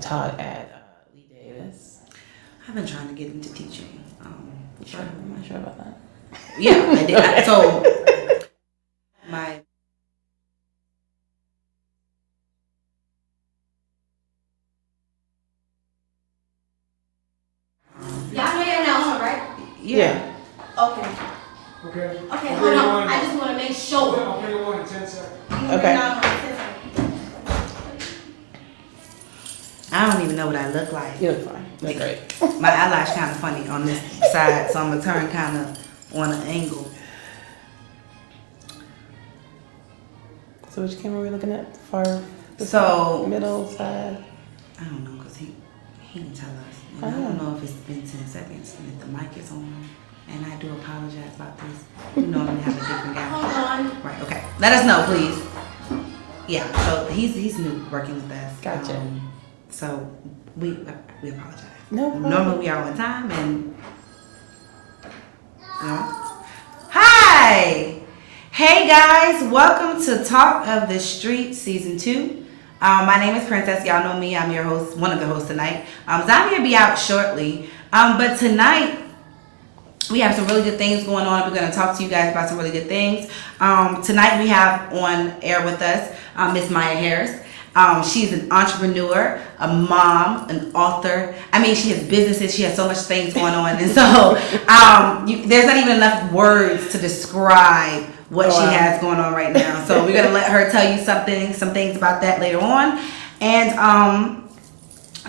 taught at Lee Davis. I've been trying to get into teaching. Sure, I'm not sure about that. Yeah, I did. So my y'all know your announcement, right? yeah. Okay. Okay. Okay, hold on. I just want to make sure. I'll put it on in 10 seconds. Okay. I don't even know what I look like. You look fine. You look great. My eyelash kind of funny on this side, so I'm gonna turn kind of on an angle. So which camera are we looking at? Far? So Middle, side? I don't know, cause he didn't tell us. And Oh. I don't know if it's been 10 seconds and if the mic is on. And I do apologize about this. We normally have a different guy. Hold on. Right. Okay. Let us know, please. Yeah. So he's new working with us. Gotcha. So we apologize. No problem. Normally we are on time and. Hi. Hey guys, welcome to Talk of the Street Season 2. My name is Princess. Y'all know me. I'm your host, one of the hosts tonight. Zami will be out shortly. But tonight we have some really good things going on. We're going to talk to you guys about some really good things. Tonight we have on air with us Miss Maya Harris. She's an entrepreneur, a mom, an author. I mean, she has businesses. She has so much things going on. And so there's not even enough words to describe what she has going on right now. So we're going to let her tell you some things about that later on. And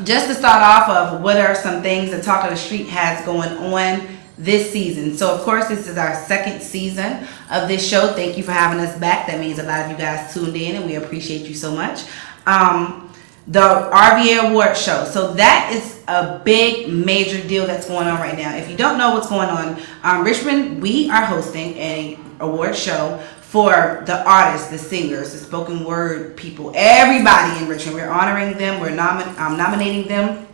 just to start off of what are some things that Talk of the Street has going on this season. So of course this is our second season of this show. Thank you for having us back. That means a lot of you guys tuned in and we appreciate you so much. The RVA Award Show. So that is a big major deal that's going on right now. If you don't know what's going on, Richmond, we are hosting an award show for the artists, the singers, the spoken word people, everybody in Richmond. We're honoring them. We're nominating them.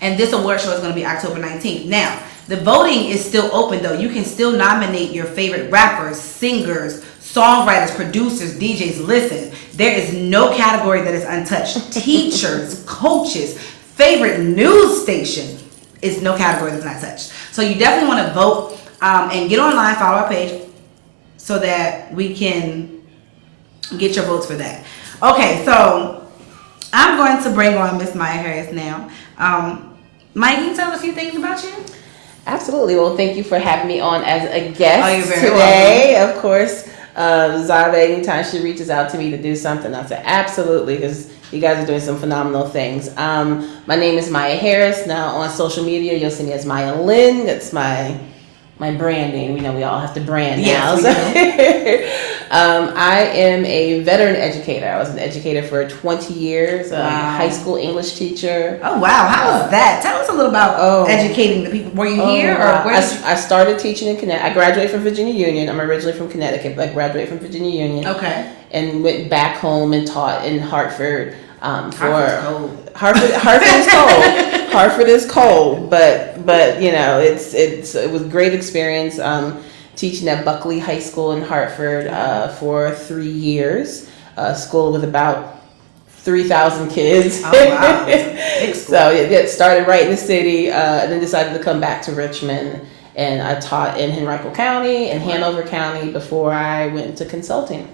And this award show is going to be October 19th. Now, the voting is still open though. You can still nominate your favorite rappers, singers, songwriters, producers, DJs. Listen, there is no category that is untouched. Teachers, coaches, favorite news station is no category that's not touched. So you definitely want to vote and get online, follow our page so that we can get your votes for that. Okay, so I'm going to bring on Miss Maya Harris now. Mike, can you tell us a few things about you? Absolutely. Well, thank you for having me on as a guest Oh, you're very today. Welcome. Of course, Zabe, anytime she reaches out to me to do something, I say absolutely, because you guys are doing some phenomenal things. My name is Maya Harris. Now on social media, you'll see me as Maya Lynn. That's my branding. We know we all have to brand now. Yes, I am a veteran educator. I was an educator for 20 years, Wow. high school English teacher. Oh wow, how was that? Tell us a little about educating the people. Were you here or where? I started teaching in Connecticut. I graduated from Virginia Union. I'm originally from Connecticut, but I graduated from Virginia Union. Okay. And went back home and taught in Hartford. Hartford's cold. Hartford is cold. Hartford is cold, but you know it was a great experience. Teaching at Buckley High School in Hartford for 3 years. School with about 3,000 kids. Oh wow, big school. So it started right in the city, and then decided to come back to Richmond. And I taught in Henrico County and Hanover County before I went into consulting.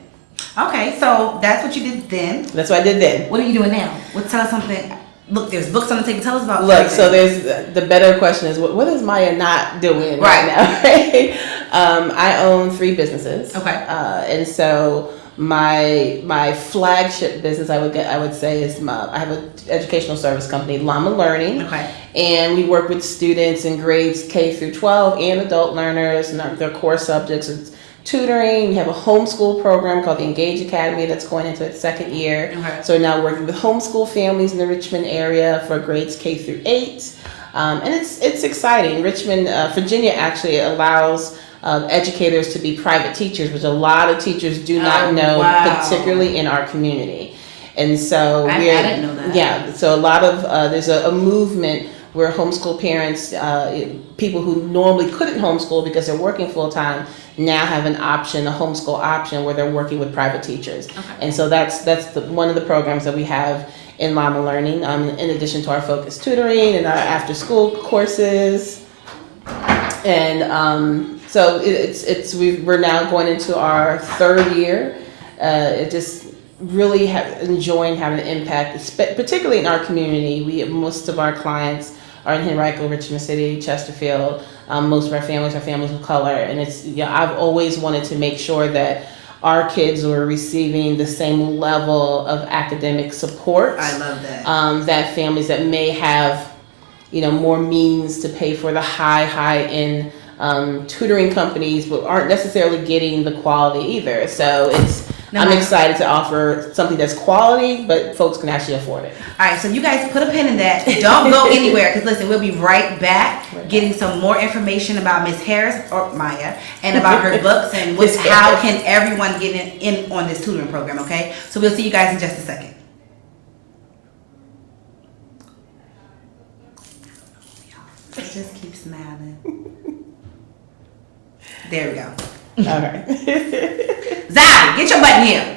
Okay, so that's what you did then. That's what I did then. What are you doing now? Tell us something. Look, there's books on the table. Tell us about. Look, so there's the better question is what is Maya not doing Right. now? Right? I own 3 businesses. Okay. And so my flagship business I would say is I have an educational service company, Llama Learning. Okay. And we work with students in grades K through 12 and adult learners and their core subjects. It's tutoring. We have a homeschool program called the Engage Academy that's going into its 2nd year. Okay. So we're now working with homeschool families in the Richmond area for grades K through 8. And it's exciting. Richmond, Virginia actually allows educators to be private teachers, which a lot of teachers do not know, wow. particularly in our community. And so I didn't know that. Yeah, so a lot of there's a movement where homeschool parents, people who normally couldn't homeschool because they're working full time, now have an option, a homeschool option, where they're working with private teachers. Okay. And so that's one of the programs that we have in Llama Learning, in addition to our focused tutoring and our after-school courses. And so we're now going into our third year. It just really enjoying having an impact, particularly in our community. Most of our clients are in Henrico, Richmond City, Chesterfield. Most of our families are families of color, and I've always wanted to make sure that our kids were receiving the same level of academic support. I love that. That families that may have, more means to pay for the high-end tutoring companies, but aren't necessarily getting the quality either. So I'm excited to offer something that's quality, but folks can actually afford it. All right, so you guys put a pin in that. Don't go anywhere, because listen, we'll be right back getting some more information about Miss Harris, or Maya, and about her books and how can everyone get in on this tutoring program, okay? So we'll see you guys in just a second. So just keep smiling. There we go. All right. Zai, get your butt in here.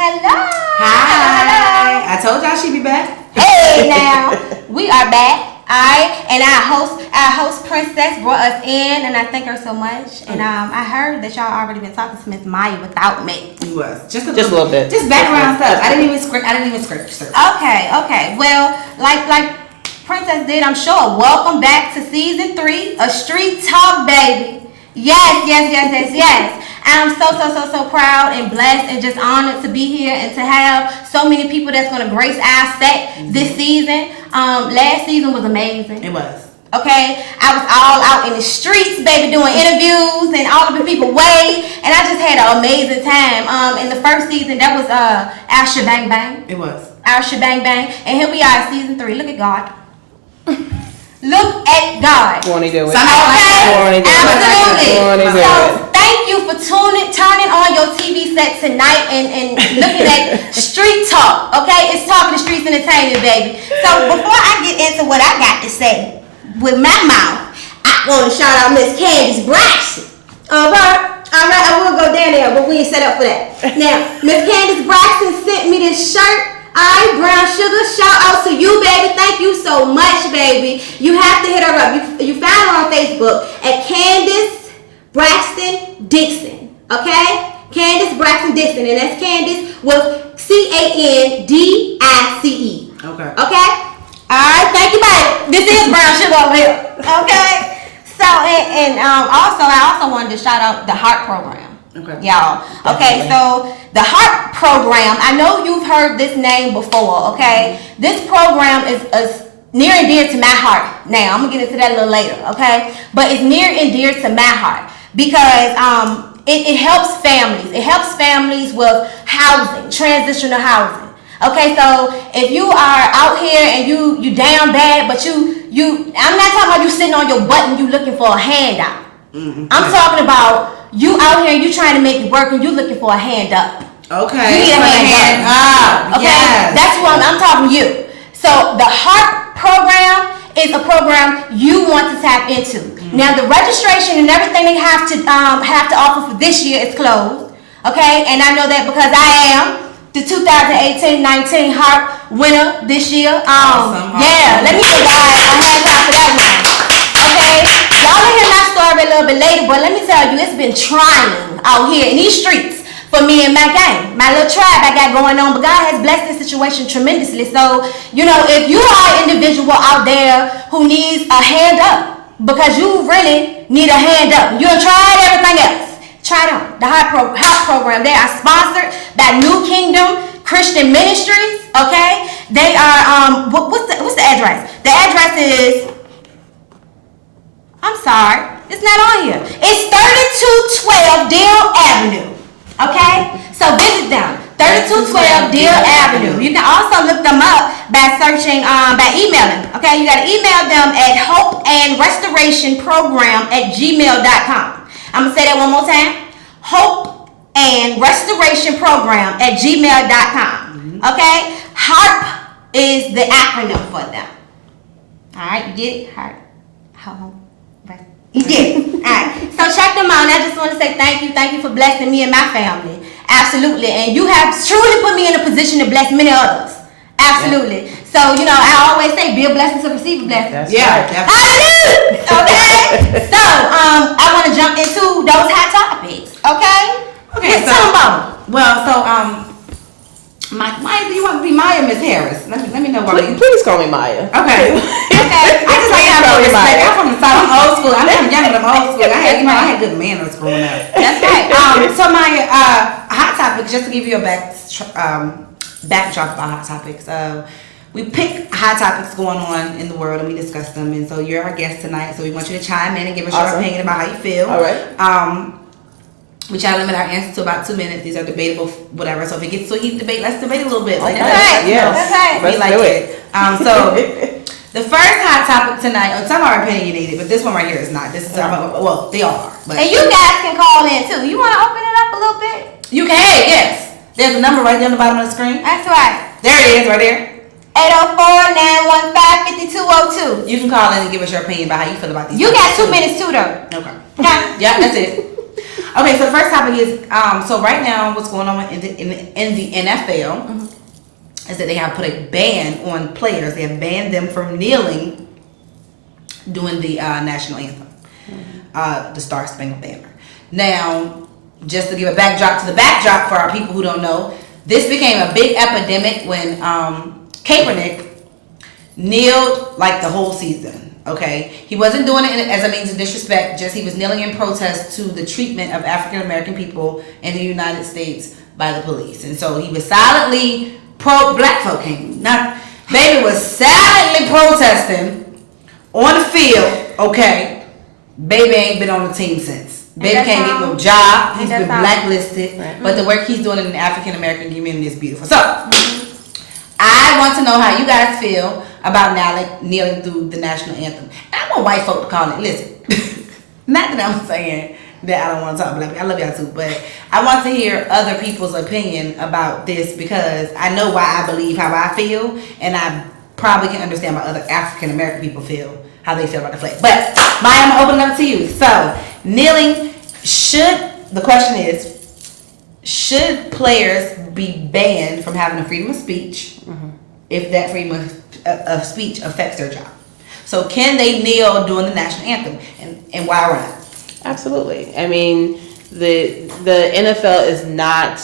Hello. Hi. I told y'all she'd be back. Hey, now we are back. And our host Princess brought us in, and I thank her so much. And I heard that y'all already been talking to Miss Maya without me. You was just a little bit, just background stuff. I didn't even script. Okay. Well, like Princess did, I'm sure. Welcome back to season 3 of Street Talk, baby. Yes. I'm so proud and blessed and just honored to be here and to have so many people that's going to grace our set this season. Last season was amazing. It was. Okay, I was all out in the streets, baby, doing interviews and all of the people wait, and I just had an amazing time. In the first season, that was our shebang bang. It was. Our shebang bang, and here we are, season 3. Look at God. Look at God. Want to do it? Okay, absolutely. So thank you for turning on your TV set tonight and looking at Street Talk. Okay, it's Talking to Streetz Entertainment, baby. So before I get into what I got to say with my mouth, I want to shout out Miss Candace Braxton. All right, I will go down there, but we ain't set up for that. Now, Miss Candace Braxton sent me this shirt. Alright, Brown Sugar, shout out to you, baby. Thank you so much, baby. You have to hit her up. You found her on Facebook at Candace Braxton Dixon. Okay? Candace Braxton Dixon. And that's Candace with Candice. Okay. Okay? Alright, thank you, baby. This is Brown Sugar over here. Okay? So, also, I also wanted to shout out the Heart Program. Okay. Y'all. Okay, so the Heart Program, I know you've heard this name before, okay? This program is near and dear to my heart. Now, I'm going to get into that a little later, okay? But it's near and dear to my heart because it helps families. It helps families with housing, transitional housing. Okay, so if you are out here and you down bad, but I'm not talking about you sitting on your butt and you looking for a handout. Mm-hmm. I'm talking about you out here and you trying to make it work and you looking for a hand up. Okay. You need a hand up. Okay, yes. That's what I'm talking to you. So the Heart Program is a program you want to tap into. Mm-hmm. Now the registration and everything they have to offer for this year is closed. Okay, and I know that because I am the 2018-19 Heart winner this year. Awesome. Yeah, let me give guys a hand clap for that one. Okay, y'all will hear my story a little bit later, but let me tell you, it's been trying out here in these streets for me and my gang, my little tribe I got going on. But God has blessed this situation tremendously. So, if you are an individual out there who needs a hand up, because you really need a hand up, you done tried everything else. Try them. The Heart Program. They are sponsored by New Kingdom Christian Ministries. Okay, they are. What's the address? The address is. I'm sorry, it's not on here. It's 3212 Deal Avenue. Okay, so visit them. 3212 Deal Avenue. You can also look them up by searching, by emailing. Okay, you gotta email them at hopeandrestorationprogram@gmail.com. I'm gonna say that one more time. hopeandrestorationprogram@gmail.com. Okay? HARP is the acronym for them. Alright, you get it? HARP. You get it. Alright. So check them out. And I just want to say thank you. Thank you for blessing me and my family. Absolutely. And you have truly put me in a position to bless many others. Absolutely. Yeah. So, I always say be a blessing to receive a blessing. That's right. Hallelujah. Okay? So, I want to jump into those hot topics. Okay? Okay, so, tell them about them. Well, so, Maya, do you want to be Maya or Miss Harris? Let me know what Please call me Maya. Okay. I just like how I'm respect. I'm from the South. I'm old school. I'm young, but I'm old school. I had good manners growing up. That's right. So Maya, hot topics, just to give you a backdrop about hot topics. We pick hot topics going on in the world and we discuss them. And so you're our guest tonight. So we want you to chime in and give us your opinion about how you feel. All right. We try to limit our answers to about 2 minutes. These are debatable, whatever. So if it gets to a heated debate, let's debate a little bit. That's right. Yes. That's right. We like it. So the first hot topic tonight, some are opinionated, but this one right here is not. This is well, they are. But and you guys can call in too. You want to open it up a little bit? you can. Yes. There's a number right there on the bottom of the screen. That's right. There it is, right there. 804-915-5202. You can call in and give us your opinion about how you feel about these. You got 2 minutes too, though. Okay. Yeah, that's it. Okay, so the first topic is so right now what's going on in the NFL is that they have put a ban on players. They have banned them from kneeling during the national anthem, the Star Spangled Banner. Now, just to give a backdrop to the backdrop for our people who don't know, this became a big epidemic when Kaepernick kneeled like the whole season. Okay, he wasn't doing it as a means of disrespect. Just he was kneeling in protest to the treatment of African American people in the United States by the police, and so he was silently black folk came. Not baby was silently protesting on the field. Okay, baby ain't been on the team since. Baby can't get no job. He's been blacklisted, but the work he's doing in the African American community is beautiful. So. I want to know how you guys feel about kneeling through the national anthem. And I want white folk to call it. Listen, not that I'm saying that I don't want to talk black people. I love y'all too, but I want to hear other people's opinion about this because I know why I believe how I feel, and I probably can understand why other African American people feel, how they feel about the flag. But Maya, I'm opening up to you. So kneeling the question is, should players be banned from having a freedom of speech if that freedom of speech affects their job? So can they kneel during the national anthem, and why or not? Absolutely. I mean, the NFL is not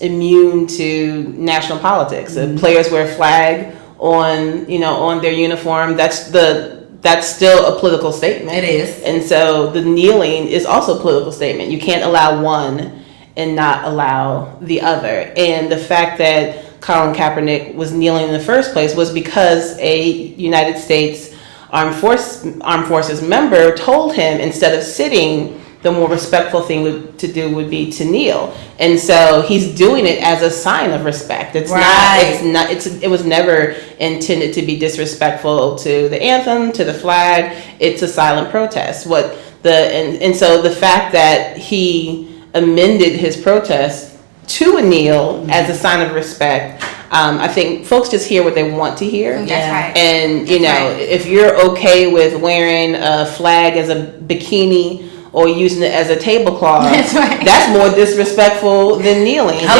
immune to national politics. Players wear a flag on their uniform. That's still a political statement. It is. And so the kneeling is also a political statement. You can't allow one and not allow the other. And the fact that Colin Kaepernick was kneeling in the first place was because a United States Armed Forces member told him, instead of sitting, the more respectful thing to do would be to kneel. And so he's doing it as a sign of respect. It was never intended to be disrespectful to the anthem, to the flag. It's a silent protest. And so the fact that he amended his protest to a kneel as a sign of respect, I think folks just hear what they want to hear. That's right. And if you're okay with wearing a flag as a bikini or using it as a tablecloth, that's more disrespectful than kneeling. And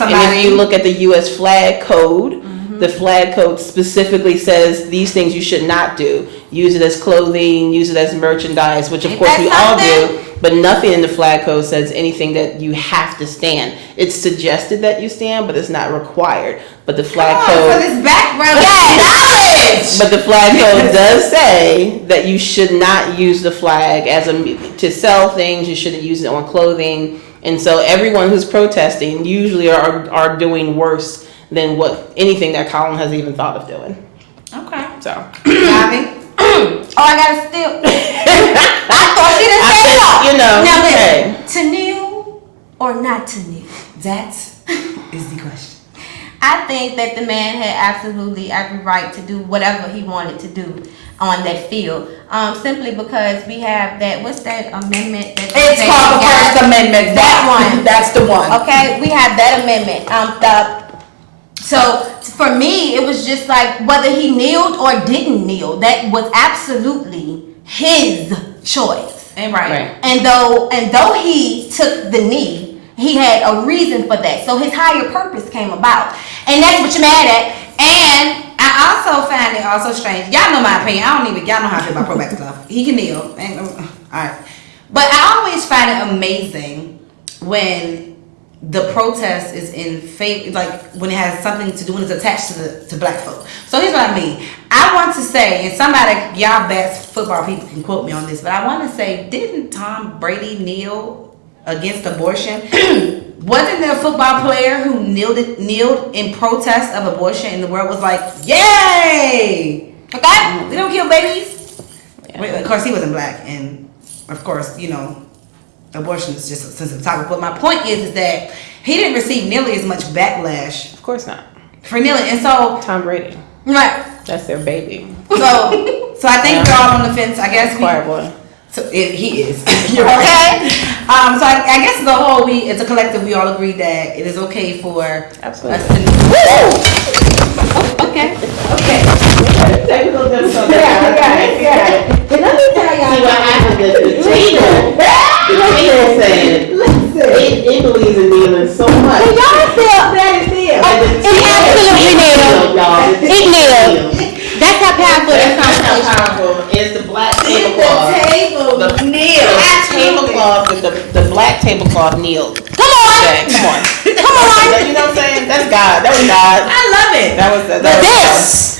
if you look at the U.S. flag code, the flag code specifically says these things you should not do. Use it as clothing, use it as merchandise, which of course we all do, but nothing in the flag code says anything that you have to stand. It's suggested that you stand, but it's not required. But the flag code... for this background knowledge! But the flag code does say that you should not use the flag to sell things. You shouldn't use it on clothing. And so everyone who's protesting usually are doing worse than anything that Colin has even thought of doing. Okay. So. Bobby? I gotta still. I thought she didn't say it all. Now listen, to kneel or not to kneel? That is the question. I think that the man had absolutely every right to do whatever he wanted to do on that field. Simply because we have that, what's that amendment? It's called the First Amendment. That one. That's the one. Okay, we have that amendment. So for me, it was just like whether he kneeled or didn't kneel, that was absolutely his choice. And right. And though he took the knee, he had a reason for that. So his higher purpose came about. And that's what you're mad at. And I also find it also strange. Y'all know my opinion. Y'all know how I feel about pro-black stuff. He can kneel. Alright. But I always find it amazing when the protest is in favor, like when it has something to do, when it's attached to black folk. So here's what I mean. I want to say, and somebody, y'all best football people can quote me on this, but I want to say, didn't Tom Brady kneel against abortion? Wasn't there a football player who kneeled in protest of abortion, and the world was like, yay! Okay, we don't kill babies. Yeah. Of course, he wasn't black, and of course, abortion is just a sensitive topic. But my point is that he didn't receive nearly as much backlash. Of course not. For kneeling, and so Tom Brady. Right. That's their baby. So I think we're all on the fence. I guess Choir boy. So he is. You're right. Okay. So I guess as a whole, as a collective, we all agree that it is okay for Absolutely. us to. Okay. Technical difficulty. Yeah. Let me tell y'all. See what happened is the table saying it believes in kneeling so much. Y'all still That is it. it absolutely kneel. It kneel. That's how powerful this conversation is. Powerful is the black tablecloth. The kneel. Tablecloth with the black tablecloth kneel. Come on. Come on. Come on. You know what I'm saying? That's God. That was God. I love it. That was This.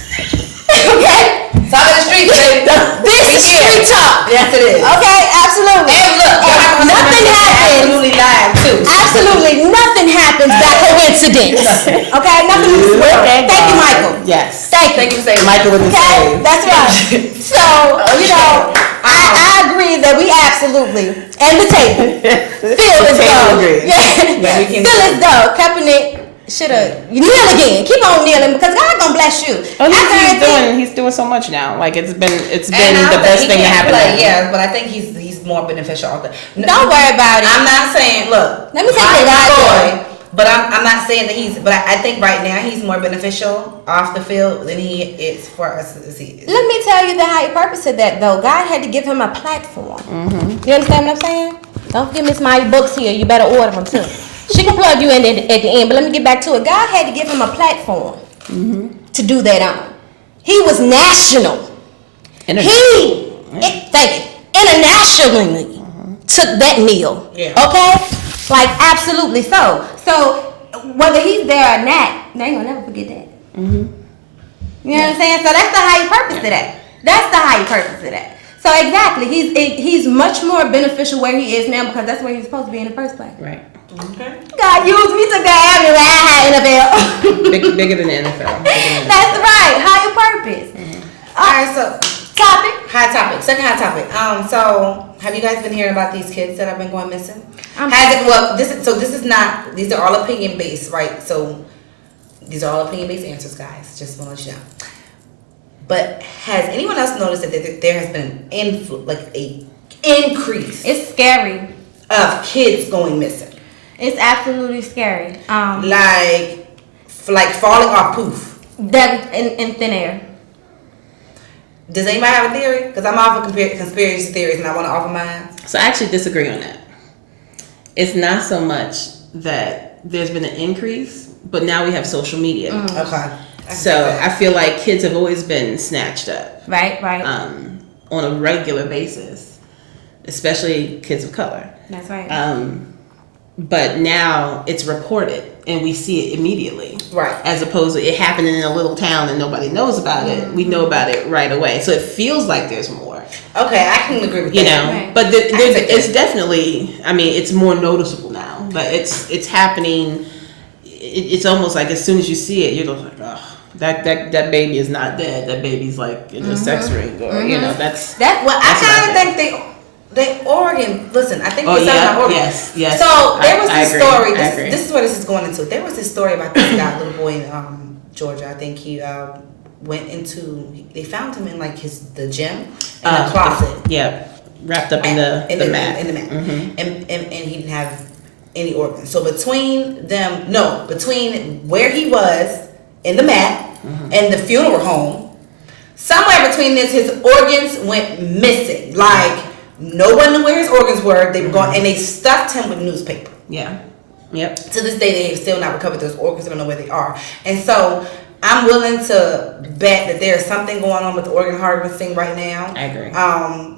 Okay. Talk of the street, baby. This is street talk. Yes, it is. Okay, absolutely. And look, nothing happens. Absolutely live too. Absolutely nothing happens by coincidence. Okay, nothing is Thank you, Michael. Yes. Thank you. Thank you for saying Michael with the Okay, save. that's right. So, I agree that we absolutely, and the table, feel as though, feel as though Kaepernick shoulda, you kneel again. Keep on kneeling because God gonna bless you. He's doing so much now. Like it's been the best thing to happen. Yeah, but I think he's more beneficial. Don't worry about it. I'm not saying. Look, Let me tell you that. But I'm not saying that but I think right now he's more beneficial off the field than he is for us as he is. Let me tell you the higher purpose of that though. God had to give him a platform. You understand what I'm saying? Don't forget Miss Maya books here. You better order them too. She can plug you in at the end, but let me get back to it. God had to give him a platform to do that on. He was national. Thank you, internationally took that meal. Yeah. Okay? Like, absolutely so. So, whether he's there or not, they ain't gonna never forget that. You know what I'm saying? So, that's the higher purpose of that. That's the higher purpose of that. So, exactly. He's much more beneficial where he is now because that's where he's supposed to be in the first place. Right. Okay. God used me to grab you NFL. Bigger than the NFL. That's right. Higher purpose. All right, so hot topic. Second hot topic. So have you guys been hearing about these kids that have been going missing? These are all opinion based, right? So these are all opinion based answers, guys. Just want to let you know. But has anyone else noticed that there has been an increase? It's scary. Of kids going missing. It's absolutely scary. Like falling off poof. That in thin air. Does anybody have a theory? Because I'm all for conspiracy theories and I want to offer mine. So I actually disagree on that. It's not so much that there's been an increase, but now we have social media. Okay. So I feel like kids have always been snatched up. Right. On a regular basis, especially kids of color. That's right. But now it's reported and we see it immediately. Right. As opposed to it happening in a little town and nobody knows about it. We know about it right away. So it feels like there's more. Okay, I can agree with that. You know, right. but it's definitely, I mean, it's more noticeable now. But it's happening. It's almost like as soon as you see it, you're just like, oh, that baby is not dead. That baby's like in a sex ring, or you know, that's what I kind of think they Oregon. Listen, I think oh, it's yeah, Oregon. yes. So there was this story. This is where this is going into. There was this story about this guy, little boy in Georgia. I think he went into. They found him in like the gym in a closet. Wrapped up in the mat. In the mat, and he didn't have any organs. So between where he was in the mat and the funeral home, somewhere between this, his organs went missing. Like. No one knew where his organs were. They were gone, and they stuffed him with newspaper. Yeah. Yep. To this day, they have still not recovered those organs. They don't know where they are. And so, I'm willing to bet that there's something going on with the organ harvesting right now. I agree.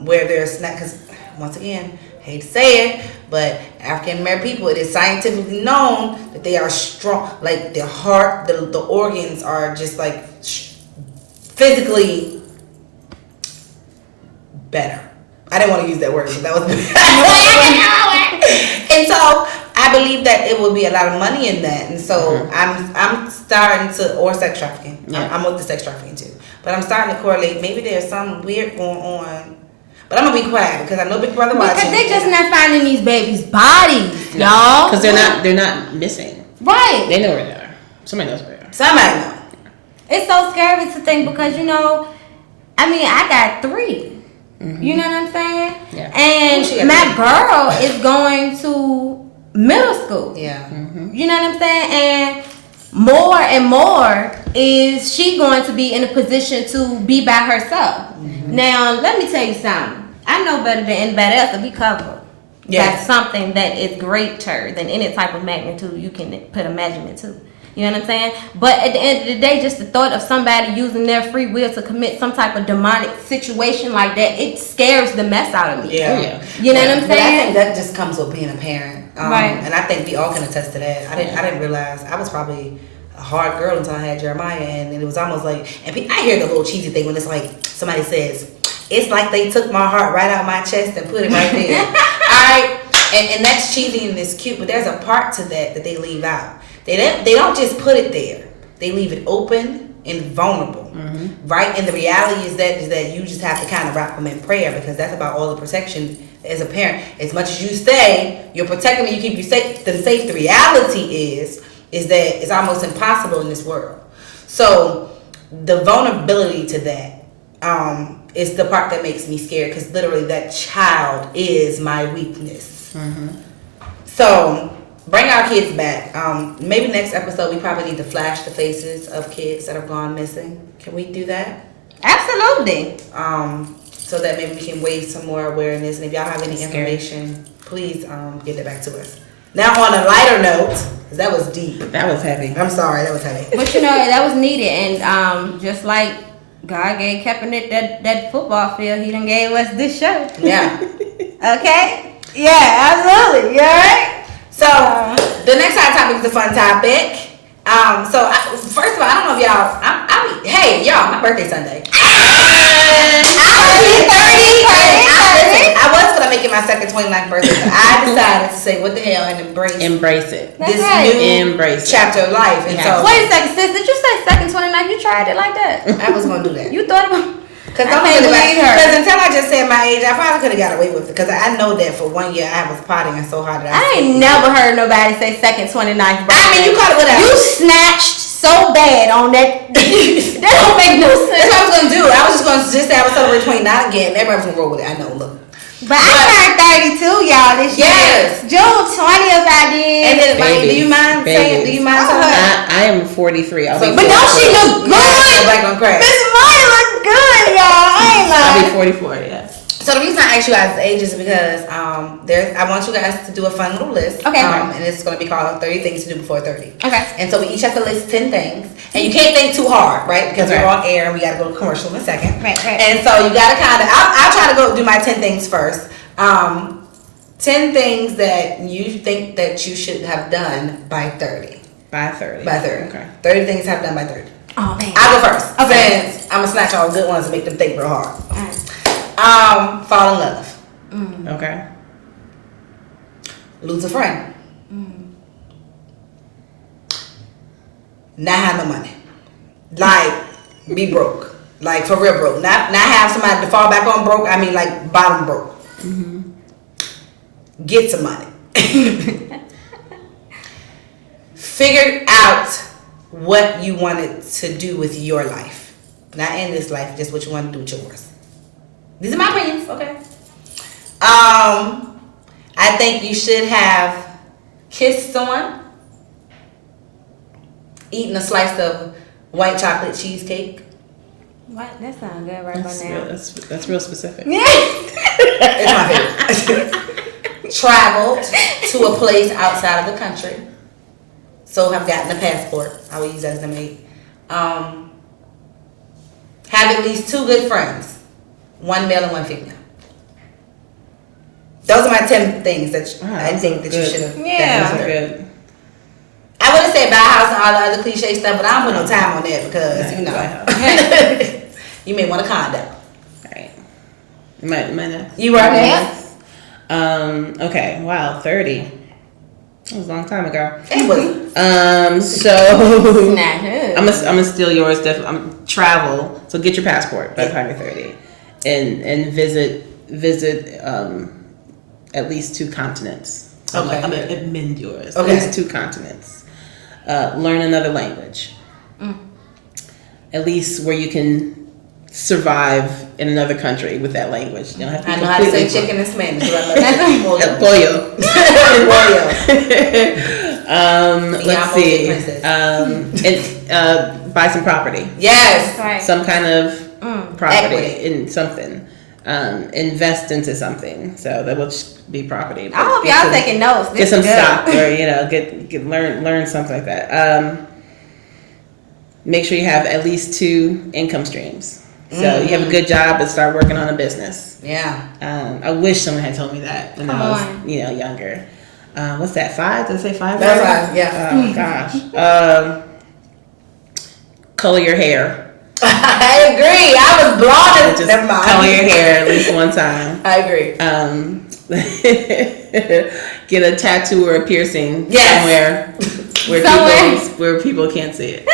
Where there's not, because once again, hate to say it, but African American people, it is scientifically known that they are strong. Like their heart, the organs are just like physically better. I didn't want to use that word, but that was and so I believe that it will be a lot of money in that, and so I'm starting to, or sex trafficking. Yeah. I'm with the sex trafficking too, but I'm starting to correlate. Maybe there's something weird going on, but I'm gonna be quiet because I know Big Brother watching. Because they just not finding these babies' bodies, y'all. Because they're not missing. Right. They know where they are. Somebody knows where they are. Somebody know. It's so scary to think because I got 3. You know what I'm saying? Yeah. And my girl is going to middle school. Yeah. You know what I'm saying? And more is she going to be in a position to be by herself. Now, let me tell you something. I know better than anybody else that we cover. Yeah. That's something that is greater than any type of magnitude you can put a measurement to. You know what I'm saying? But at the end of the day, just the thought of somebody using their free will to commit some type of demonic situation like that, it scares the mess out of me. Yeah. You know what I'm saying? But I think that just comes with being a parent. Right. And I think we all can attest to that. I didn't realize I was probably a hard girl until I had Jeremiah, and it was almost like, and I hear the little cheesy thing when it's like somebody says, it's like they took my heart right out my chest and put it right there. And that's cheesy and it's cute, but there's a part to that they leave out. They don't just put it there. They leave it open and vulnerable, right? And the reality is that you just have to kind of wrap them in prayer, because that's about all the protection as a parent. As much as you say you're protecting them, you keep them safe. The reality is that it's almost impossible in this world. So the vulnerability to that is the part that makes me scared, because literally that child is my weakness. So bring our kids back. Maybe next episode we probably need to flash the faces of kids that have gone missing. Can we do that? Absolutely. So that maybe we can wave some more awareness. And if y'all have any information, please get that back to us. Now on a lighter note, 'cause that was deep. That was heavy. I'm sorry, that was heavy. But you know, that was needed. And just like God gave Kaepernick that football field, he done gave us this show. Yeah. Okay? Yeah, absolutely. You alright? So the next hot topic is a fun topic. First of all, I don't know if y'all. Hey, y'all, my birthday Sunday. I was gonna make it my second 29th birthday, but I decided to say, "What the hell?" and embrace it. That's this right. new chapter of life. And so, wait a second, sis. Did you say second 29th? You tried it like that? I was gonna do that. You thought about? Because until I just said my age, I probably could have got away with it. Because I know that for 1 year I was partying so hard that I ain't never heard nobody say second 29th birthday. I mean, you call it whatever. You snatched so bad on that. That don't make no sense. That's what I was gonna do. I was just gonna say I was celebrating 29 again. Everybody was gonna roll with it. I know. Look. But I turned 32, y'all, this year. Yes. June 20th, I did. And then, like, do you mind saying? Do you mind telling her? I am 43. But don't she look good? Black on crack. Miss Maya look good, y'all. I ain't lying. I'll be 44. Yeah. So the reason I asked you guys' age is because I want you guys to do a fun little list. Okay. And it's going to be called 30 Things to Do Before 30. Okay. And so we each have to list 10 things. And you can't think too hard, right? Because we're on air and we got to go to commercial in a second. Right. And so you got to kind of, I'll try to go do my 10 things first. 10 things that you think that you should have done by 30. By 30. By 30. Okay. 30 things have done by 30. Oh, man. I'll go first. Okay. Since I'm going to snatch all the good ones and make them think real hard. All right. Fall in love. Okay. Lose a friend. Not have no money. Like, be broke. Like, for real broke. Not have somebody to fall back on broke. I mean, like, bottom broke. Get some money. Figure out what you wanted to do with your life. Not in this life, just what you want to do with yours. These are my opinions, okay? I think you should have kissed someone, eaten a slice of white chocolate cheesecake. What? That sounds good right That's by now. that's real specific. It's my favorite. Traveled to a place outside of the country. So have gotten a passport. I will use that as a mate. Have at least 2 good friends. 1 male and 1 female. Those are my 10 things that I think that you should have Yeah. done. Those are good. I would have said buy a house and all the other cliche stuff, but I don't put no time on that because, you know, you may want a condo. Right. My next. You are next. Okay. Wow. 30. That was a long time ago. It was. So Not good. I'm gonna steal yours. Definitely. Travel. So get your passport by the time you're 30, and visit at least 2 continents. So Okay. I'm gonna amend yours. Okay. At least 2 continents. Learn another language. At least where you can survive in another country with that language. You don't have to. I know how to say chicken in Spanish. Pollo. Let's see. And buy some property. Yes. Right. Some kind of property Equity. in something. Invest into something. So that will just be property. I hope y'all taking notes. Get This some is good. stock, or learn something like that. Make sure you have at least 2 income streams. So you have a good job, but start working on a business. Yeah. I wish someone had told me that when I was, younger. What's that? 5? Did I say 5? That's right. Yeah. Oh gosh. Color your hair. I agree. I was blonde. Just Never mind. color your hair at least one time. I agree. Get a tattoo or a piercing Yes. somewhere where people can't see it.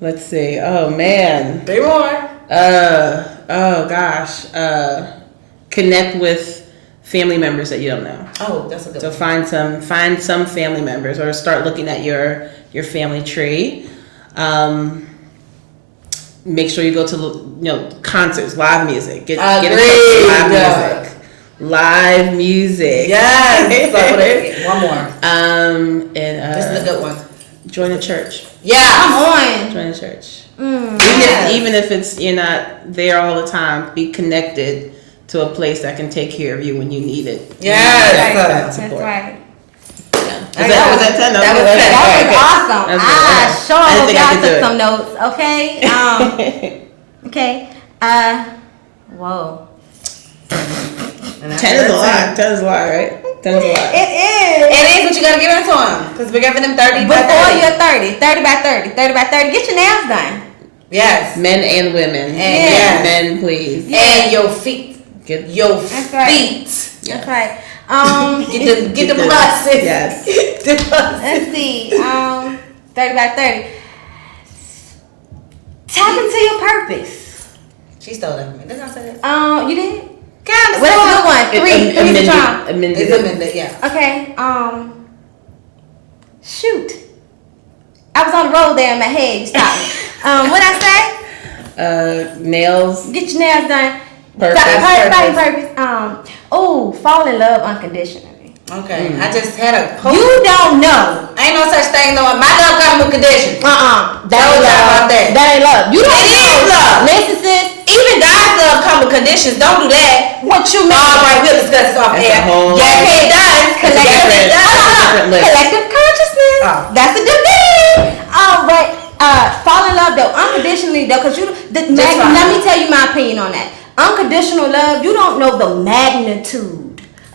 Let's see. Oh man. 3 more. Oh gosh. Connect with family members that you don't know. Oh, that's a good So one. find some family members, or start looking at your family tree. Make sure you go to concerts, live music. Get a live music. Yes. So, one more. And This is a good one. Join a church. Yeah. Come on. Join a church. Yes. Even if it's you're not there all the time, be connected to a place that can take care of you when you need it. Yes. That's support. right. Was that 10? That was 10. That was awesome. That's good. Sure I hope didn't think I y'all could do took some notes. Okay. Whoa. And that's 10 is a what lot. I'm 10 is a lot, right? 10 is a lot. It is. It is, but you gotta give it to them. Because we're giving them 30 by Before 30. you're 30. 30 by 30. 30 by 30. Get your nails done. Yes. Men and women. And yes. Men, please. And your feet. Get Your That's right. feet. That's right. Get the buses. Yes. The buses. Let's see. 30 by 30. Tap into your purpose. She stole that from me. Didn't I say that? You did? Kind of. What's a good one? Three for Tom. Amended. It's amended, yeah. Okay. Shoot. I was on the road there in my head. You stopped me. What'd I say? Nails. Get your nails done. Purpose. Purpose. Fall in love unconditionally. Okay. I just had a post. You don't know. Ain't no such thing though. My love comes with conditions. That Don't ain't lie love. about that. That ain't love. You don't It know. is love. Listen, sis. Even God's love comes with conditions. Don't do that. What you mean? All right, we'll discuss this off That's air. a whole- Yeah, it does. Collective, Yes, it does. list. collective consciousness. Oh. That's a debate. All right. Fall in love though, unconditionally though, because let me tell you my opinion on that. Unconditional love, you don't know the magnitude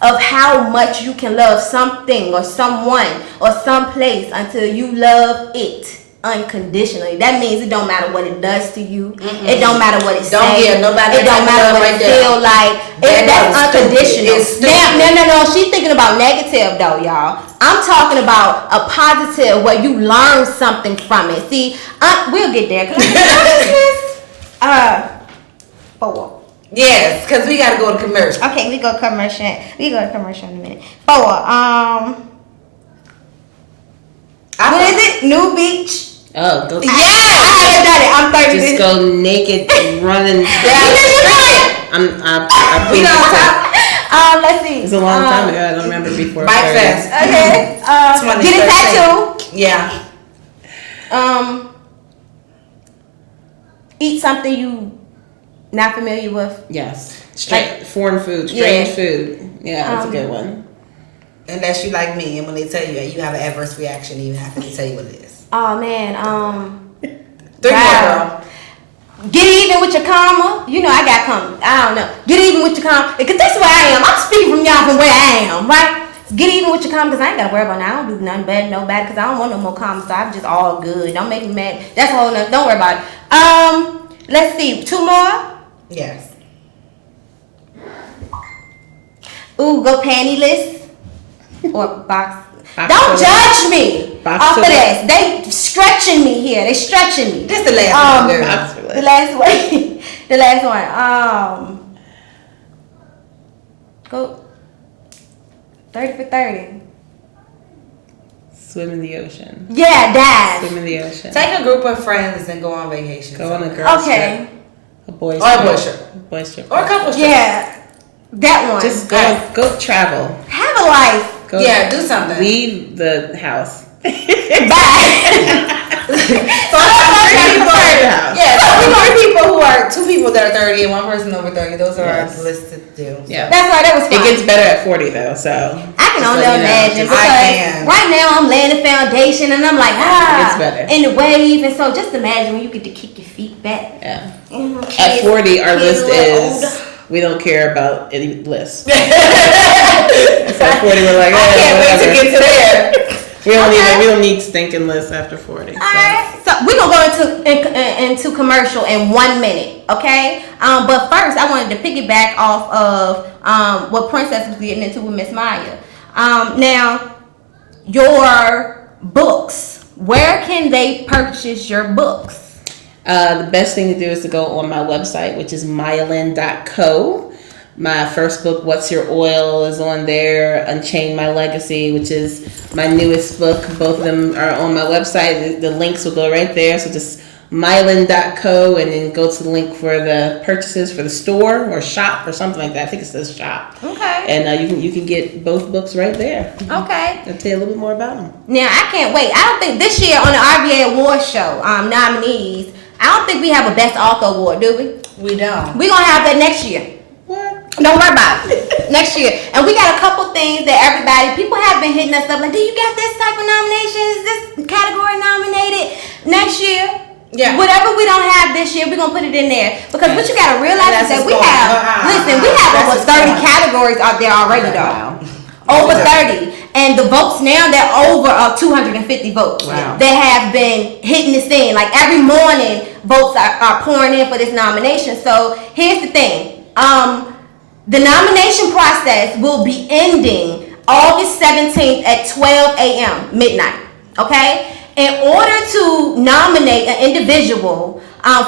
of how much you can love something or someone or someplace until you love it unconditionally. That means it don't matter what it does to you. It don't matter what it says. Don't give nobody It don't that matter love what right it there. feel like. That's That is unconditional. stupid. It's Now, no. She's thinking about negative though, y'all. I'm talking about a positive where you learn something from it. See, we'll get there. Four. Yes, because we got to go to commercial. Okay, we go commercial. We go to commercial in a minute. Four. What is it? New Beach. Oh, go. I haven't done it. I'm 30. Just go naked, running. I We don't talk. Let's see. It's a long time ago. I don't remember before. Bike 30. fest. Okay. 20, Get a 13. tattoo. Yeah. Eat something you not familiar with. Yes. Foreign food, strange food. Yeah, that's a good one. Unless you like me, and when they tell you that you have an adverse reaction, you have to tell you what it is. Oh man. 3 more, Wow. girl. Get even with your karma. You know I got karma. I don't know. Get even with your karma. Because that's where I am. I'm speaking from y'all from where I am, right? Get even with your karma because I ain't got to worry about it. I don't do nothing bad, no bad because I don't want no more karma. So I'm just all good. Don't make me mad. That's a whole nother. Don't worry about it. Let's see. 2 more. Yes. Ooh, go pantyless. Or box. Box Don't to judge me Box off to of this. They stretching me here. They stretching me. This the last one, girl. Box to The last one. The last one. Go 30 for 30. Swim in the ocean. Yeah, dive. Swim in the ocean. Take a group of friends and go on vacation. Go on a girls Okay. trip. A boys Or a trip. boys trip. Boys trip. Or a couple trips. Yeah, that one. Just go travel. have a life. Go Yeah, do something. leave the house. Bye. So people who are 2 people that are 30 and 1 person over 30. Those are Yes. our list to do. Yeah. That's why that was fun. It gets better at 40 though, so. I can just only so you know, imagine just- because I can. right now I'm laying the foundation and I'm like It's better. in the wave and so just imagine when you get to kick your feet back. Yeah. At Kids- 40, our kids list a little is older. we don't care about any lists. So at 40, we're like, I can't wait to whatever. get to there. We don't need stinking lists after 40. So. Alright, so we're gonna go into commercial in 1 minute, okay? But first, I wanted to piggyback off of what Princess was getting into with Miss Maya. Now, your books. Where can they purchase your books? The best thing to do is to go on my website, which is myelin.co. My first book, What's Your Oil, is on there. Unchain My Legacy, which is my newest book. Both of them are on my website. The links will go right there. So just mylan.co and then go to the link for the purchases for the store or shop or something like that. I think it says shop. Okay. And you can get both books right there. Okay. I'll tell you a little bit more about them. Now I can't wait. I don't think this year on the RBA Awards show, nominees, I don't think we have a Best Author Award, do we? We don't. We're gonna have that next year. What? Don't worry about it. Next year. And we got a couple things that people have been hitting us up like, do you got this type of nomination? Is this category nominated? Next year, Yeah. whatever we don't have this year, we're gonna put it in there. Because what you gotta realize is that we That's have over his 30 point. categories out there already, though. Over 30. And the votes now, they're over 250 votes Wow. that have been hitting the scene. Like every morning, votes are pouring in for this nomination. So here's the thing. The nomination process will be ending August 17th at 12 a.m. midnight. Okay? In order to nominate an individual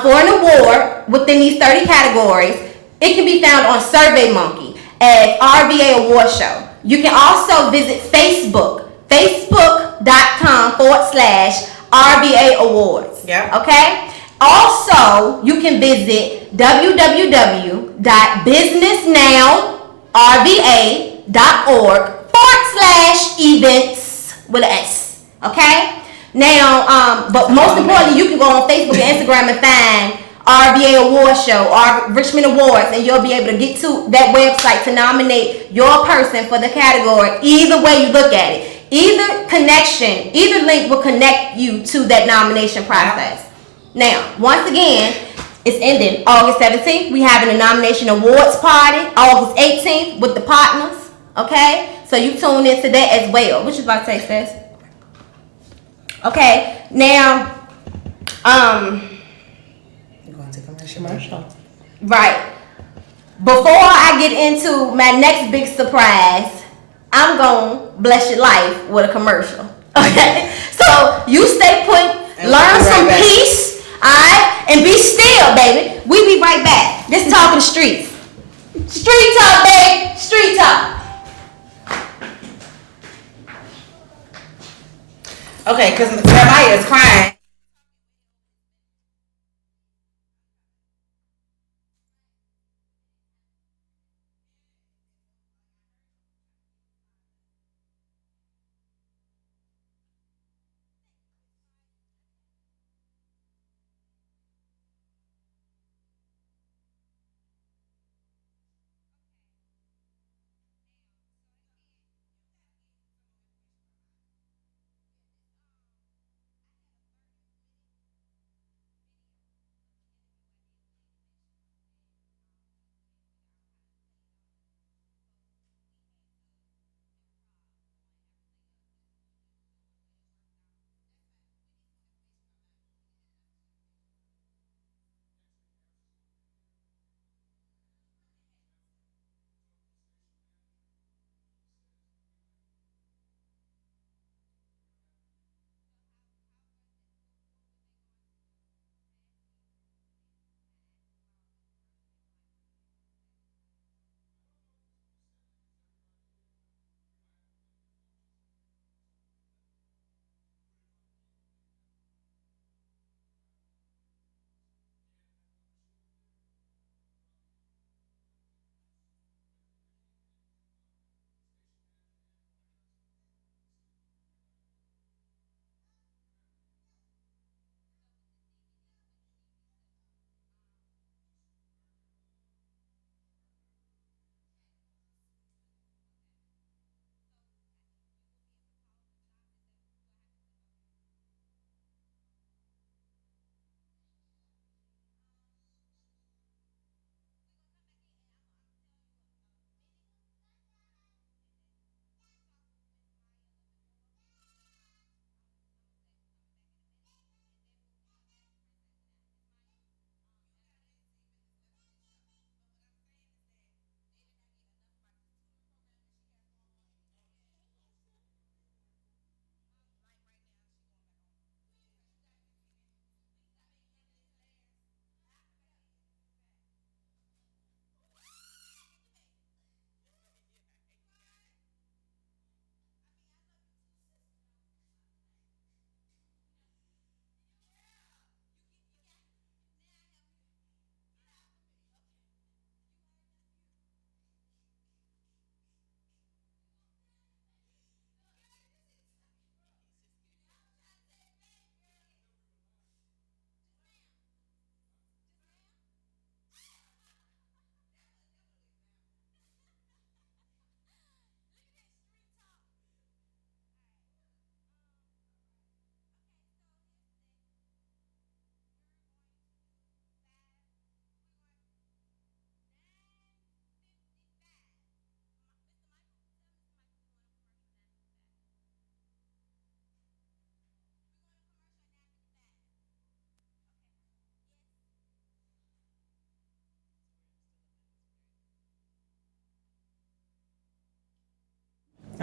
for an award within these 30 categories, it can be found on SurveyMonkey as RBA Award Show. You can also visit Facebook, facebook.com/RBA Awards. Yep. Okay? Also, you can visit www.businessnowrba.org/events with an S. Okay? Now, but most importantly, you can go on Facebook and Instagram and find RBA Award Show or Richmond Awards, and you'll be able to get to that website to nominate your person for the category. Either way you look at it, either link will connect you to that nomination process. Now, once again, it's ending August 17th. We having a nomination awards party August 18th with the partners. Okay, so you tune into that as well. What you about to say, Steph? Okay, now, Commercial. right. Before I get into my next big surprise, I'm gonna bless your life with a commercial. Okay, so you stay put, learn some peace, alright, and be still, baby. We be right back. This is Talking Streets. Street talk, baby. Street talk. Okay, because Jeremiah is crying.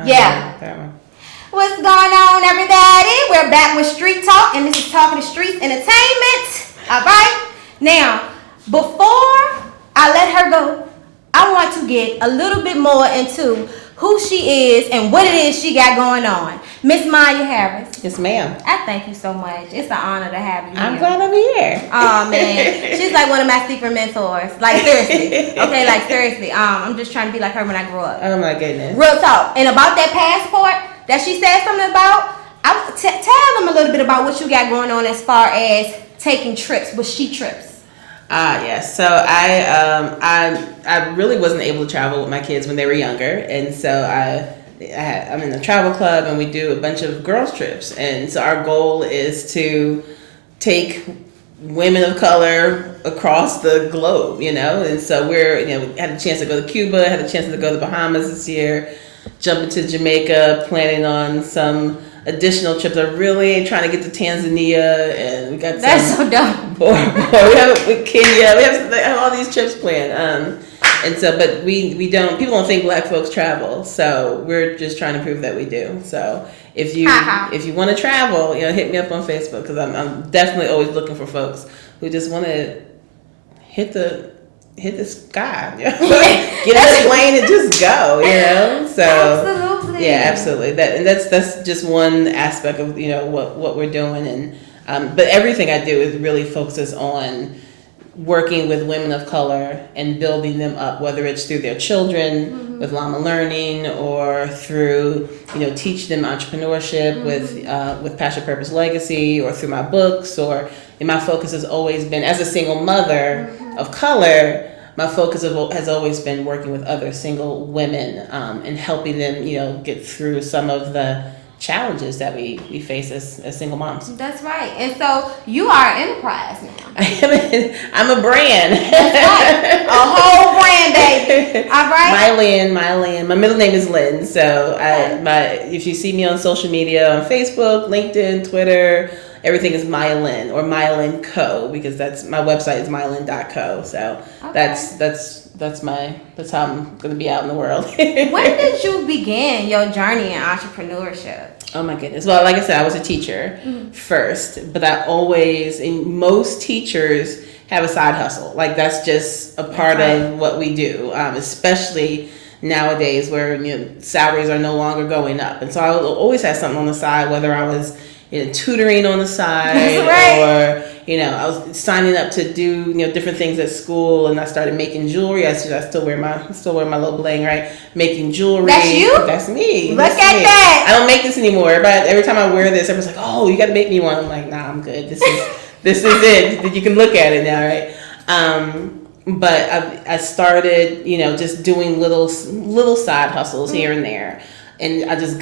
Yeah. That one. What's going on, everybody? We're back with Street Talk, and this is Talking to Streetz Entertainment. All right? Now, before I let her go, I want to get a little bit more into who she is and what it is she got going on. Miss Maya Harris. Yes, ma'am. I thank you so much. It's an honor to have you I'm here. glad I'm here. Oh man, she's like one of my secret mentors. Like seriously, okay, like seriously. I'm just trying to be like her when I grow up. Oh my goodness. Real talk. And about that passport that she said something about, tell them a little bit about what you got going on as far as taking trips. Was she trips? Yes. So I really wasn't able to travel with my kids when they were younger, and so I'm in the travel club, and we do a bunch of girls trips, and so our goal is to take women of color across the globe, and so we had a chance to go to Cuba, had a chance to go to the Bahamas this year, jump into Jamaica, planning on some additional trips. I'm really trying to get to Tanzania, and we got That's so dumb. we have Kenya. We have all these trips planned. And so, but we don't. People don't think Black folks travel, so we're just trying to prove that we do. So if you want to travel, hit me up on Facebook, because I'm definitely always looking for folks who just want to hit the sky, get in the plane and just go, So Absolutely. yeah, absolutely. That's just one aspect of what we're doing, and but everything I do is really focuses on working with women of color and building them up, whether it's through their children with Llama Learning, or through teaching them entrepreneurship with Passion Purpose Legacy, or through my books, or my focus has always been, as a single mother of color, my focus has always been working with other single women and helping them get through some of the challenges that we face as single moms. That's right. And so you are an enterprise now. I'm a brand. That's right. A whole brand, baby. All right. Mylyn. My middle name is Lynn. So if you see me on social media, on Facebook, LinkedIn, Twitter, everything is Mylyn or Mylyn Co, because that's my website is mylyn.co. So that's how I'm going to be out in the world. When did you begin your journey in entrepreneurship? Oh my goodness. Well, like I said, I was a teacher first, but most teachers have a side hustle. Like, that's just a part of what we do, especially nowadays where salaries are no longer going up. And so I always had something on the side, whether I was tutoring on the side, or I was signing up to do different things at school, and I started making jewelry. I still wear my little bling, right? Making jewelry. That's you? That's me. Look at that. I don't make this anymore, but every time I wear this, everyone's like, "Oh, you got to make me one." I'm like, "Nah, I'm good. This is it. You can look at it now, right?" But I started just doing little side hustles here and there, and I just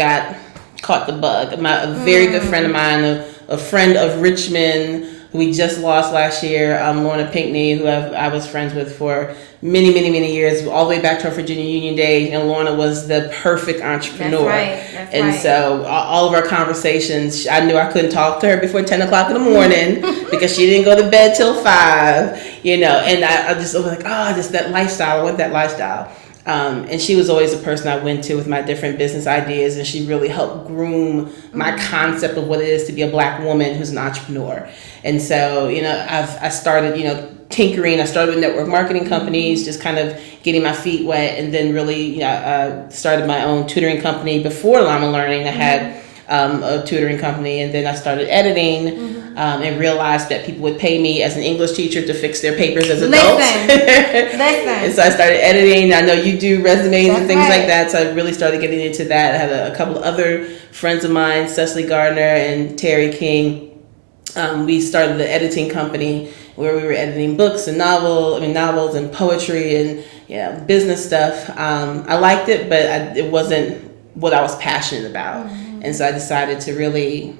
caught the bug. A very good friend of mine, a friend of Richmond, who we just lost last year, Lorna Pinckney, who I was friends with for many, many, many years, all the way back to our Virginia Union days. And Lorna was the perfect entrepreneur. That's right. So all of our conversations, I knew I couldn't talk to her before 10 o'clock in the morning because she didn't go to bed till 5, and I just was like, just that lifestyle. I want that lifestyle. And she was always the person I went to with my different business ideas, and she really helped groom my concept of what it is to be a Black woman who's an entrepreneur. And so, I started, tinkering. I started with network marketing companies, just kind of getting my feet wet, and then really, started my own tutoring company before Llama Learning. I had a tutoring company, and then I started editing, and realized that people would pay me as an English teacher to fix their papers as adults. Listen. And so I started editing. I know you do resumes and things like that, so I really started getting into that. I had a couple of other friends of mine, Cecily Gardner and Terry King. We started an editing company where we were editing books and novels and poetry and business stuff. I liked it, but it wasn't what I was passionate about. And so I decided to really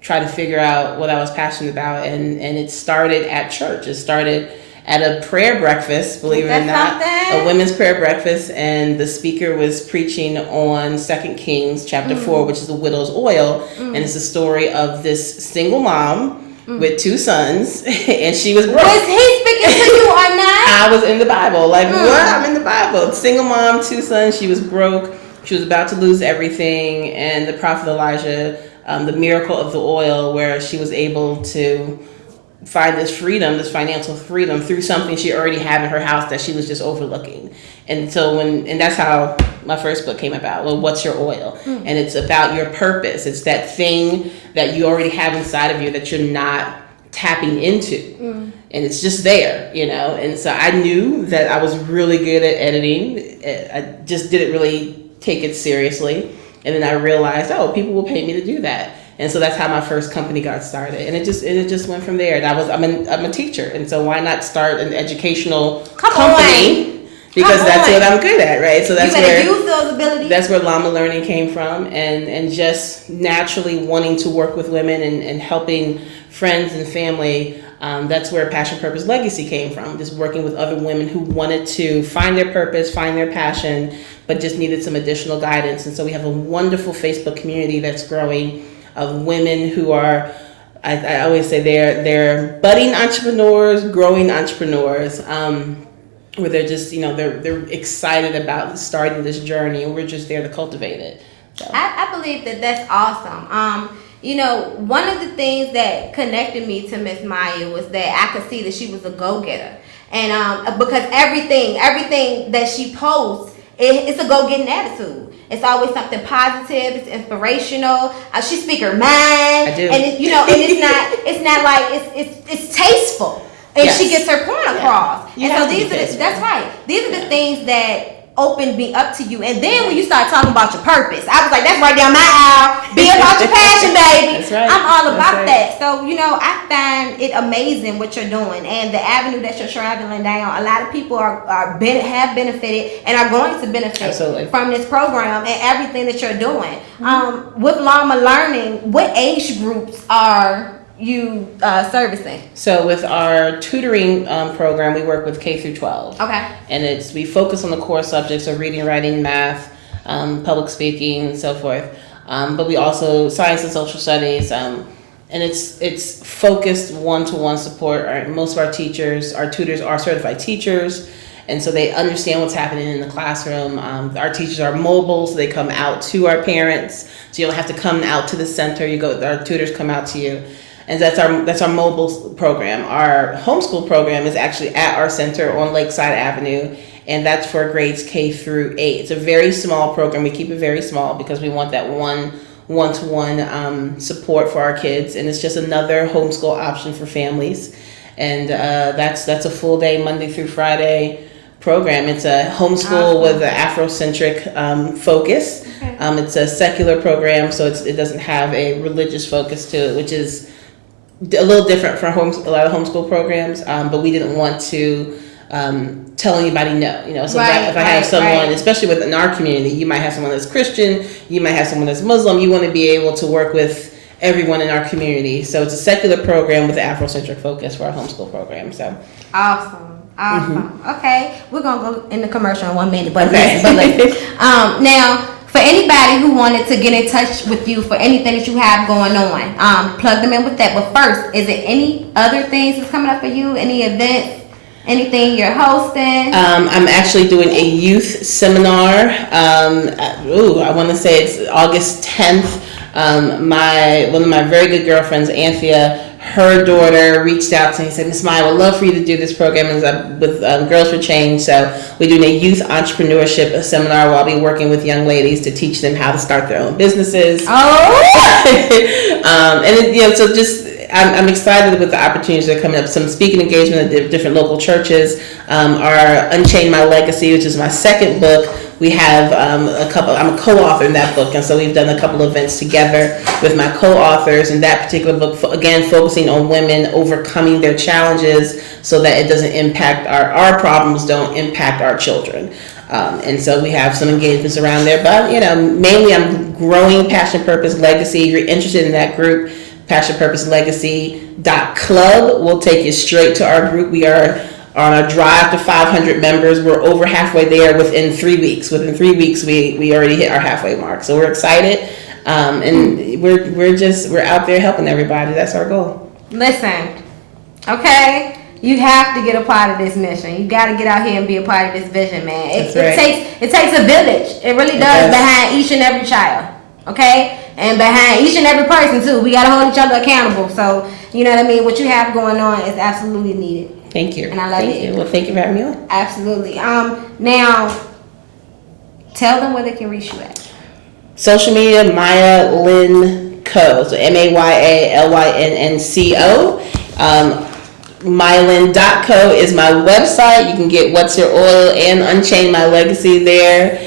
try to figure out what I was passionate about, and it started at church. It started at a prayer breakfast, believe it or not, a women's prayer breakfast, and the speaker was preaching on 2 Kings chapter 4, which is the widow's oil, and it's a story of this single mom with 2 sons, and she was broke. Was he speaking to you or not? I was in the Bible, what? I'm in the Bible. Single mom, 2 sons, she was broke, She was about to lose everything, and the prophet Elijah, the miracle of the oil, where she was able to find this freedom, this financial freedom through something she already had in her house that she was just overlooking. And so and that's how my first book came about. Well, what's your oil? And it's about your purpose. It's that thing that you already have inside of you that you're not tapping into. And it's just there, you know? And so I knew that I was really good at editing. I just didn't really take it seriously. And then I realized, oh, people will pay me to do that. And so that's how my first company got started, and it just went from there. And I'm a teacher, and so why not start an educational company? Because that's what I'm good at, right? So that's where use those abilities. That's where Llama Learning came from, and just naturally wanting to work with women and helping friends and family. That's where Passion, Purpose, Legacy came from. Just working with other women who wanted to find their purpose, find their passion, but just needed some additional guidance. And so we have a wonderful Facebook community that's growing, of women who are, I always say they're budding entrepreneurs, growing entrepreneurs, where they're just, you know, they're excited about starting this journey, and we're just there to cultivate it. So. I believe that's awesome. You know, one of the things that connected me to Miss Maya was that I could see that she was a go-getter. And because everything that she posts, it's a go-getting attitude. It's always something positive. It's inspirational. She speaks her mind. I do. And it's, you know, and it's not like it's tasteful. And yes. She gets her point across. Yeah. And so that's right. These are the things that opened me up to you. And then when you start talking about your purpose, I was like, that's right down my aisle. Be about your passion, baby. That's right. I'm all about that. So, you know, I find it amazing what you're doing and the avenue that you're traveling down. A lot of people have benefited and are going to benefit Absolutely. From this program and everything that you're doing. With Llama Learning, what age groups are you servicing? So with our tutoring program, we work with K through 12. Okay. And we focus on the core subjects of reading, writing, math, public speaking, and so forth. But we also science and social studies, and it's focused one-to-one support. Most of our tutors are certified teachers, and so they understand what's happening in the classroom. Our teachers are mobile, so they come out to our parents. So you don't have to come out to the center. Our tutors come out to you. And that's our mobile program. Our homeschool program is actually at our center on Lakeside Avenue, and that's for grades K through 8. It's a very small program. We keep it very small because we want that one-to-one support for our kids, and it's just another homeschool option for families. And that's a full day Monday through Friday program. It's a homeschool with an Afrocentric focus. Okay. It's a secular program, so it doesn't have a religious focus to it, which is a little different from a lot of homeschool programs, but we didn't want to tell anybody no. You know, so if I have someone, especially within our community, you might have someone that's Christian, you might have someone that's Muslim. You want to be able to work with everyone in our community. So it's a secular program with an Afrocentric focus for our homeschool program. So awesome. Mm-hmm. Okay, we're gonna go in the commercial in 1 minute, but listen. Now, for anybody who wanted to get in touch with you for anything that you have going on, plug them in with that. But first, is there any other things that's coming up for you? Any events? Anything you're hosting? I'm actually doing a youth seminar. I want to say it's August 10th. One of my very good girlfriends, Anthea, her daughter reached out to me and said, Miss Maya, I would love for you to do this program with Girls for Change. So we're doing a youth entrepreneurship seminar where I'll be working with young ladies to teach them how to start their own businesses. I'm excited with the opportunities that are coming up. Some speaking engagement at different local churches. Our Unchain My Legacy, which is my second book. We have I'm a co-author in that book, and so we've done a couple of events together with my co-authors in that particular book, again, focusing on women overcoming their challenges so that it doesn't impact our problems don't impact our children. And so we have some engagements around there, but mainly I'm growing Passion, Purpose, Legacy. If you're interested in that group, passionpurposelegacy.club will take you straight to our group. We are on a drive to 500 members. We're over halfway there within 3 weeks. Within 3 weeks, we already hit our halfway mark. So we're excited, and we're out there helping everybody. That's our goal. Listen, okay. You have to get a part of this mission. You got to get out here and be a part of this vision, man. It takes a village. It really does behind each and every child, okay? And behind each and every person too. We got to hold each other accountable. So you know what I mean. What you have going on is absolutely needed. Thank you. And I love Thank you. Well, thank you for having me on. Absolutely. Now, tell them where they can reach you at. Social media, Maya Lynn Co. So MayaLynnCo. MayaLynn.co is my website. You can get What's Your Oil and Unchain My Legacy there.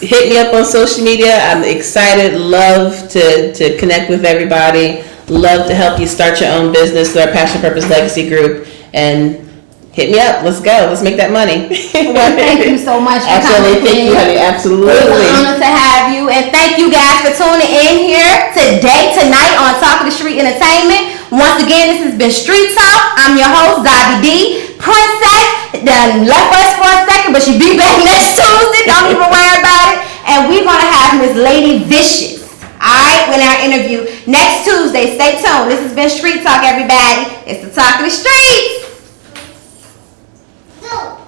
Hit me up on social media. I'm excited. Love to connect with everybody. Love to help you start your own business through our Passion Purpose Legacy group. And hit me up. Let's go. Let's make that money. Well, thank you so much for Absolutely. coming. Thank you, honey. Absolutely. It's an honor to have you. And thank you guys for tuning in here tonight on Talk of the Street Entertainment. Once again, this has been Street Talk. I'm your host, Zabi D. Princess done left us for a second, but she'll be back next Tuesday. Don't even worry about it. And we're going to have Miss Lady Vicious. Alright, in our interview next Tuesday. Stay tuned. This has been Street Talk, everybody. It's the Talk of the Streets. Go.